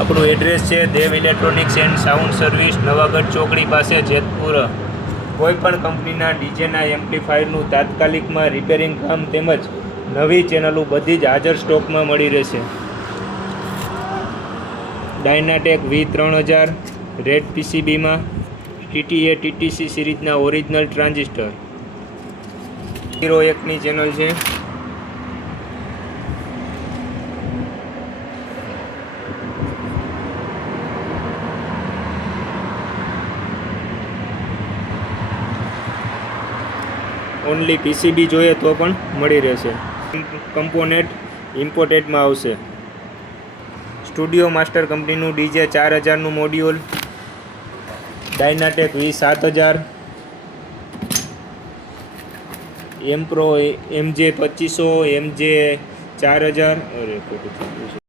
આપણું એડ્રેસ છે Dev electronics and sound service, Navagadh ચોકડી પાસે, જેતપુર. કોઈપણ કંપનીના ડીજેના એમ્પ્લીફાયરનું તાત્કાલિકમાં રિપેરિંગ કામ તેમજ નવી ચેનલો બધી જ હાજર સ્ટોકમાં મળી રહેશે. ડાયનાટેક V3000 રેડ PCBમાં TTA TTC સિરીઝના ઓરિજિનલ ટ્રાન્ઝિસ્ટર. 01ની ચેનલ છે. ઓનલી PCB જોઈએ તો પણ મળી રહેશે. કમ્પોનેન્ટ ઇમ્પોર્ટેડમાં આવશે. સ્ટુડિયો માસ્ટર કંપનીનું DJ 4000નું મોડ્યુલ. Dynatech V7000, Ampro MJ 2500, MJ 4000.